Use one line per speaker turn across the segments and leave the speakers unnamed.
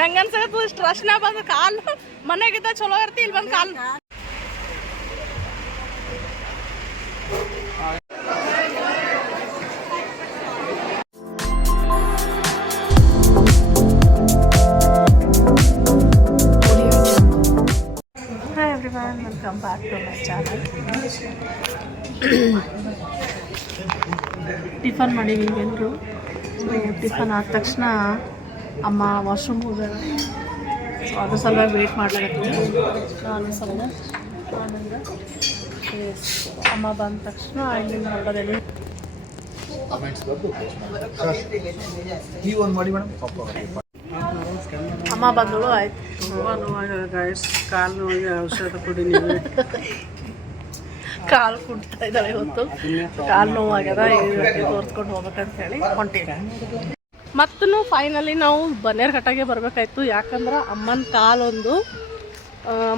ನಂಗೆ ಅನ್ಸಕತ್ತು ಇಷ್ಟು ರಶ್ನ ಬಂದು ಕಾಲು ಮನೆಗಿದ್ದ ಚಲೋ ಇರ್ತಿ, ಇಲ್ಲಿ ಬಂದು ಕಾಲು. Welcome back to my channel tiffin ಮಾಡೀವಿ ಎಲ್ಲರೂ ಟಿಫನ್ ಆದ ತಕ್ಷಣ ಅಮ್ಮ ವಾಶ್ರೂಮ್ ಹೋಗ್ಯಾರ. ಸೊ ಅದ್ರ ಸಲುವಾಗಿ ವೆಯ್ಟ್ ಮಾಡ್ಲಾಗತ್ತೀವಿ ನಾನು ಸಲ. ಆನಂದ. ಅಮ್ಮ ಬಂದ ತಕ್ಷಣ ಇಲ್ಲಿಂದ
ಹಬ್ಬದಲ್ಲಿ
ಅಮ್ಮ ಬಂದಳು ಆಯ್ತು.
ಗಾಯಸ್ ಕಾಲು ನೋವಿಗೆ ಔಷಧ ಕೊಡಿ ನೀವು.
ಕಾಲು ಕುಡ್ತಾ ಇದ್ದಾಳೆ ಇವತ್ತು. ಕಾಲು ನೋವಾಗ್ಯದ ತೋರಿಸ್ಕೊಂಡು ಹೋಗ್ಬೇಕಂತ ಹೇಳಿ ಹೊಂಟೀವಿ ಮತ್ತೂ ಫೈನಲಿ ನಾವು ಬನ್ನೇರ್ಘಟ್ಟಾಗೆ ಬರಬೇಕಾಯ್ತು. ಯಾಕಂದ್ರೆ ಅಮ್ಮನ ಕಾಲೊಂದು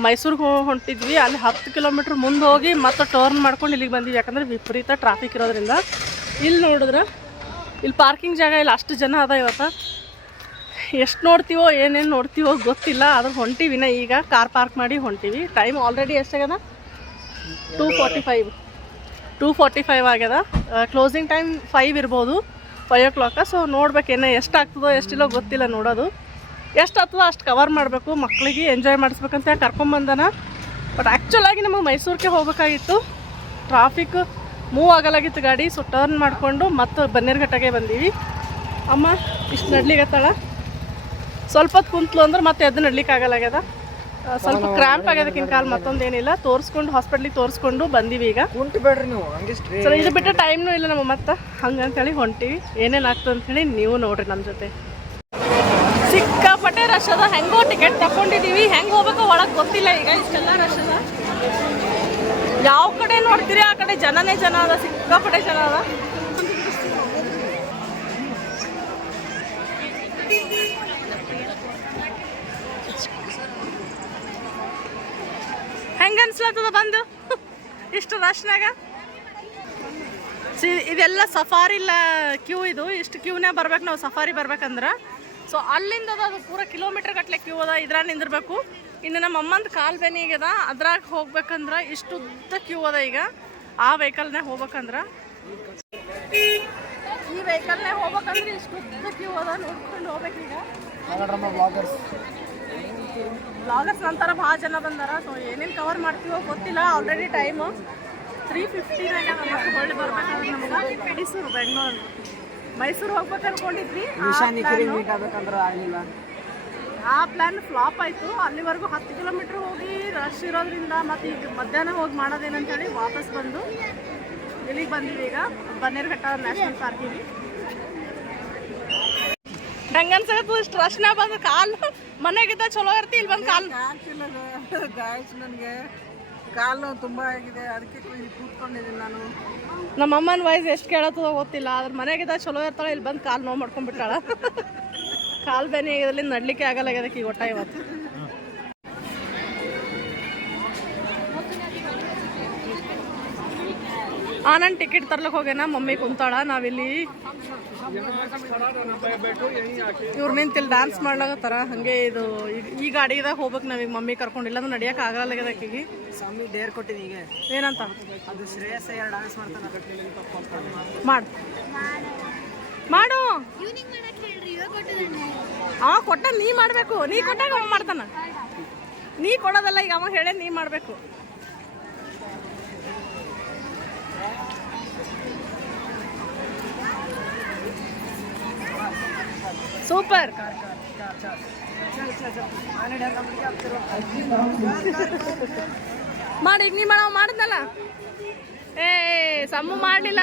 ಮೈಸೂರಿಗೆ ಹೊಂಟಿದ್ವಿ. ಅಲ್ಲಿ ಹತ್ತು ಕಿಲೋಮೀಟ್ರ್ ಮುಂದೆ ಹೋಗಿ ಮತ್ತೆ ಟರ್ನ್ ಮಾಡ್ಕೊಂಡು ಇಲ್ಲಿಗೆ ಬಂದ್ವಿ. ಯಾಕಂದ್ರೆ ವಿಪರೀತ ಟ್ರಾಫಿಕ್ ಇರೋದ್ರಿಂದ. ಇಲ್ಲಿ ನೋಡಿದ್ರೆ ಇಲ್ಲಿ ಪಾರ್ಕಿಂಗ್ ಜಾಗ ಇಲ್ಲ ಅಷ್ಟು ಜನ ಅದ ಇವತ್ತು. ಎಷ್ಟು ನೋಡ್ತೀವೋ ಏನೇನು ನೋಡ್ತೀವೋ ಗೊತ್ತಿಲ್ಲ. ಅದ್ರ ಹೊಂಟಿವಿನ ಈಗ. ಕಾರ್ ಪಾರ್ಕ್ ಮಾಡಿ ಹೊಂಟೀವಿ. Time already ಎಷ್ಟಾಗ್ಯದ? Two forty five two forty five ಆಗ್ಯದ. ಕ್ಲೋಸಿಂಗ್ ಟೈಮ್ ಫೈವ್ ಇರ್ಬೋದು. ಫೈವ್ ಓ ಕ್ಲಾಕ ಸೊ ನೋಡ್ಬೇಕೇನೆ ಎಷ್ಟು ಆಗ್ತದೋ, ಎಷ್ಟಿಲ್ಲೋ ಗೊತ್ತಿಲ್ಲ ನೋಡೋದು. ಎಷ್ಟು ಆಗ್ತದೋ ಅಷ್ಟು ಕವರ್ ಮಾಡಬೇಕು ಮಕ್ಕಳಿಗೆ ಎಂಜಾಯ್ ಮಾಡಿಸ್ಬೇಕಂತ ಕರ್ಕೊಂಬಂದನ. ಬಟ್ ಆ್ಯಕ್ಚುಲಾಗಿ ನಮಗೆ ಮೈಸೂರಿಗೆ ಹೋಗ್ಬೇಕಾಗಿತ್ತು. ಟ್ರಾಫಿಕ್ ಮೂವ್ ಆಗಲಾಗಿತ್ತು ಗಾಡಿ ಸೊ ಟರ್ನ್ ಮಾಡಿಕೊಂಡು ಮತ್ತೆ ಬನ್ನೇರ್ಘಟ್ಟಗೆ ಬಂದೀವಿ. ಅಮ್ಮ, ಇಷ್ಟು ನಡ್ಲಿಗತ್ತಾಳ ಸ್ವಲ್ಪ ಹೊತ್ತು ಕುಂತ್ಲು ಅಂದ್ರೆ ಮತ್ತೆ ಎದ್ದು ನಡ್ಲಿಕ್ಕೆ ಆಗಲಾಗ್ಯದ ಸ್ವಲ್ಪ ಕ್ರ್ಯಾಂಪ್ ಆಗೋದಕ್ಕಿಂತ ಕಾಲ ಮತ್ತೊಂದು ಏನಿಲ್ಲ ತೋರಿಸ್ಕೊಂಡು ಹಾಸ್ಪಿಟ್ಲಿಗೆ ತೋರಿಸ್ಕೊಂಡು ಬಂದೀವಿ ಈಗ.
ಕುಂಟು ಬೇಡ್ರಿ ನೀವು ಹಂಗೆ ಸ್ಟ್ರೇ
ಸೊ ಇದು ಬಿಟ್ಟು ಟೈಮ್ನೂ ಇಲ್ಲ ನಮ್ಮ ಮತ್ತೆ ಹಂಗಂತೇಳಿ ಹೊಂಟಿವಿ. ಏನೇನು ಆಗ್ತದೆ ಅಂತೇಳಿ ನೀವು ನೋಡ್ರಿ ನಮ್ಮ ಜೊತೆ. ಸಿಕ್ಕಾಪಟ್ಟೆ ರಶ್ ಅದ. ಹೆಂಗೋ ಟಿಕೆಟ್ ತಗೊಂಡಿದ್ದೀವಿ ಹೆಂಗೆ ಹೋಗ್ಬೇಕು ಒಳಗೆ ಗೊತ್ತಿಲ್ಲ ಈಗ ಇಷ್ಟೆಲ್ಲ ರಶ್ ಅದ. ಯಾವ ಕಡೆ ನೋಡ್ತೀರಿ ಆ ಕಡೆ ಜನನೇ ಜನ ಅದ. ಸಿಕ್ಕಾಪಟ್ಟೆ ಜನ ಅದ. ಅನ್ಸ್ಲತ್ತದ ಬಂದು? ಇಷ್ಟು ರಶ್ನಾಗ? ಸಿ, ಇದೆಲ್ಲ ಸಫಾರಿ ಇಲ್ಲ ಕ್ಯೂ ಇದು. ಇಷ್ಟು ಕ್ಯೂನೇ ಬರ್ಬೇಕು, ನಾವು ಸಫಾರಿ ಬರ್ಬೇಕಂದ್ರೆ. ಸೊ ಅಲ್ಲಿಂದ ಅದ ಪೂರ ಕಿಲೋಮೀಟರ್ ಗಟ್ಲೆ ಕ್ಯೂ ಅದ, ಇದ್ರಾಗ ನಿಂದಿರ್ಬೇಕು. ಇನ್ನು ನಮ್ಮ ಅಮ್ಮಂದು ಕಾಲು ಬೆನಿಗದ ಅದ್ರಾಗ ಹೋಗ್ಬೇಕಂದ್ರೆ ಇಷ್ಟು ಉದ್ದ ಕ್ಯೂ ಅದ ಈಗ. ಆ ವೆಹಿಕಲ್ನೇ ಹೋಗ್ಬೇಕಂದ್ರೆ. ಈ ವೆಹಿಕಲ್ನೇ ಹೋಗ್ಬೇಕಂದ್ರೆ ಇಷ್ಟು ಉದ್ದ ಕ್ಯೂ ಅದ, ನೋಡ್ಕೊಂಡು ಹೋಗ್ಬೇಕೀಗ.
ಬ್ಲಾಗರ್ಸ್
ನಂತರ ಭಾಳ ಜನ ಬಂದಾರ. ಸೊ ಏನೇನು ಕವರ್ ಮಾಡ್ತೀವೋ ಗೊತ್ತಿಲ್ಲ. ಆಲ್ರೆಡಿ ಟೈಮು ತ್ರೀ ಫಿಫ್ಟಿನಾಗ ಮತ್ತೆ ಬಳ್ಳಿ ಬರ್ಬೇಕಾದ್ರೆ ನಮ್ಗೆ. ಮೈಸೂರು ಬೆಂಗಳೂರು ಮೈಸೂರು ಹೋಗ್ಬೇಕು ಅನ್ಕೊಂಡಿದ್ವಿ. ಆ ಪ್ಲ್ಯಾನ್ ಫ್ಲಾಪ್ ಆಯಿತು. ಅಲ್ಲಿವರೆಗೂ ಹತ್ತು ಕಿಲೋಮೀಟ್ರ್ ಹೋಗಿ ರಶ್ ಇರೋದ್ರಿಂದ ಮತ್ತು ಈಗ ಮಧ್ಯಾಹ್ನ ಹೋಗಿ ಮಾಡೋದೇನಂತೇಳಿ ವಾಪಸ್ ಬಂದು ಇಲ್ಲಿಗೆ ಬಂದಿವಿ ಈಗ. ಬನ್ನೇರ್ಘಟ್ಟ ನ್ಯಾಷನಲ್ ಪಾರ್ಕಿಗೆ ನಂಗೆ ಅನ್ಸಕತ್ತು ಇಷ್ಟು ರಶ್ನ ಬಂದು ಕಾಲು ಮನೆಗಿದ್ದ ಚಲೋ ಇರ್ತಿ, ಇಲ್ಲಿ ಬಂದು ಕಾಲು.
ಆಗ್ತಿಲ್ಲ ನನಗೆ ಕಾಲು ತುಂಬ ಆಗಿದೆ ಅದಕ್ಕೆ ಕೂತ್ಕೊಂಡಿದ್ದೀನಿ ನಾನು
ನಮ್ಮ ಅಮ್ಮನ ವಯಸ್ಸು ಎಷ್ಟು ಕೇಳತ್ತದೋ ಗೊತ್ತಿಲ್ಲ, ಆದ್ರೆ ಮನೆಗಿದ್ದ ಚಲೋ ಇರ್ತಾಳೆ, ಇಲ್ಲಿ ಬಂದು ಕಾಲು ನೋವು ಮಾಡ್ಕೊಂಡ್ಬಿಟ್ಟಾಳ. ಕಾಲು ಬೇನೆ ಇದರಲ್ಲಿ ನಡ್ಲಿಕ್ಕೆ ಆಗಲ್ಲ ಅದಕ್ಕೆ ಈಗ ಒಟ್ಟ ಇವತ್ತು. ಆ ನಾನು ಟಿಕೆಟ್ ತರ್ಲಕ್ಕೆ ಹೋಗ್ಯಾನ ಮಮ್ಮಿ ಕುಂತಾಳ ನಾವಿಲ್ಲಿ ಇವ್ರು ನಿಂತಿಲ್ಲಿ ಡ್ಯಾನ್ಸ್ ಮಾಡ್ಲಾಗತ್ತಾರ ಹಂಗೆ ಇದು ಈ- ಗಾಡಿದಾಗ ಹೋಗ್ಬೇಕು ನಾವೀಗ ಮಮ್ಮಿ ಕರ್ಕೊಂಡಿಲ್ಲ ಅಂದ್ರೆ ನಡಿಯಕ್ಕೆ ಆಗಲ್ಲ ಆಕಿಗೆ.
ಸ್ವಾಮಿ ಡೇರ್ ಕೊಟ್ಟಿನಿ ಈಗ
ಏನಂತ?
ಅದು ಶ್ರೇಯಸ್ ಡಾನ್ಸ್ ಮಾಡ್ತಾನೆ.
ಮಾಡು. ಮಾಡು. ಅವ ಕೊಟ್ಟ ನೀ ಮಾಡಬೇಕು. ನೀ ಕೊಟ್ಟಾಗ ಅವ ಮಾಡ್ತಾನ. ನೀ ಕೊಡೋದಲ್ಲ ಈಗ ಅವ ಹೇಳೇ ನೀ ಮಾಡಬೇಕು. ಸೂಪರ್. ಮಾಡಿ ಈಗ ನೀ ಮಾಡೋ ಮಾಡಿದ್ನಲ್ಲ? ಏ ಸಮ್ಮು ಮಾಡಲಿಲ್ಲ.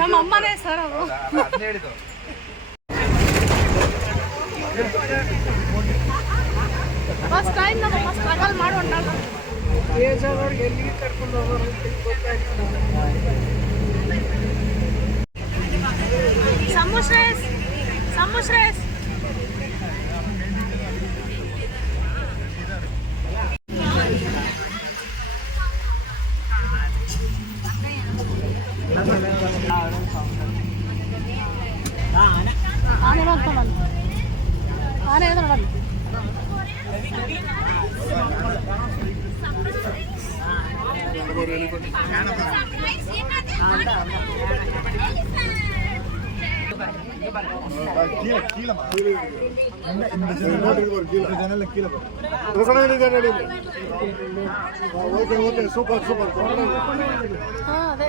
ನಮ್ಮ ಅಮ್ಮನೇ ಸರ್ ಅವರು. ಫಸ್ಟ್ ಟೈಮ್ ನಮ್ಮ ಅಮ್ಮ ಸ್ಟ್ರಗಲ್ ಮಾಡೋಣ
ಏಜ್ ಆದವ್ರಿಗೆ ಎಲ್ಲಿಗೆ ಕರ್ಕೊಂಡು ಹೋಗೋರು ಅಂತ ಗೊತ್ತಾಯ್ತು
ಸಮು ಶ್ರೇಯಸ್ ಸಮು ಶ್ರೇಯಸ್
ആന ഏതാണ് സൂപ്പർ സൂപ്പർ
ആ അതെ.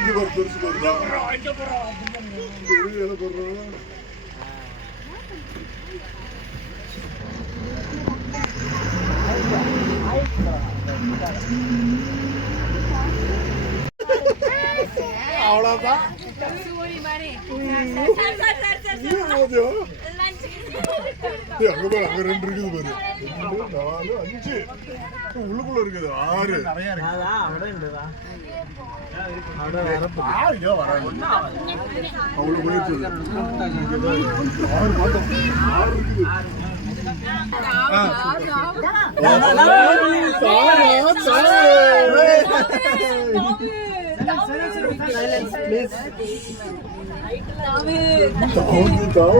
இது ஒரு பெருசு போடுறோம் அங்க பாரு அங்க ரெண்டு இருக்குது பாரு. ரெண்டு நாலு அஞ்சு உள்ளுக்குள்ள இருக்குது ஆறு ஆறு ஏன் வராது அவ்வளவு போயிட்டு ஆறு மாட்டோம் ஆறு இருக்குது ஆ, தாரா, தாவு, தாவு.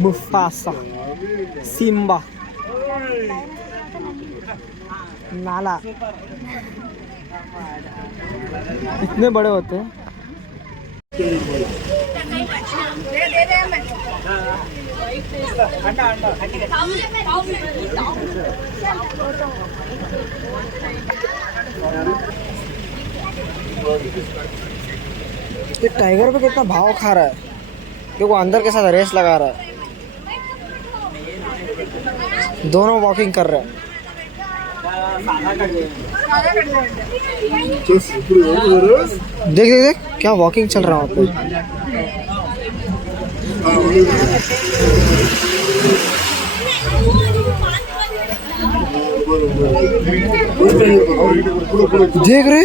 मुफासा सिम्बा नाला इतने बड़े होते हैं। टाइगर पे कितना भाव खा रहा है। देखो, अंदर के साथ रेस लगा रहा है। दोनों वॉकिंग कर रहे हैं। देख देख देख, क्या वॉकिंग चल रहा है देख रहे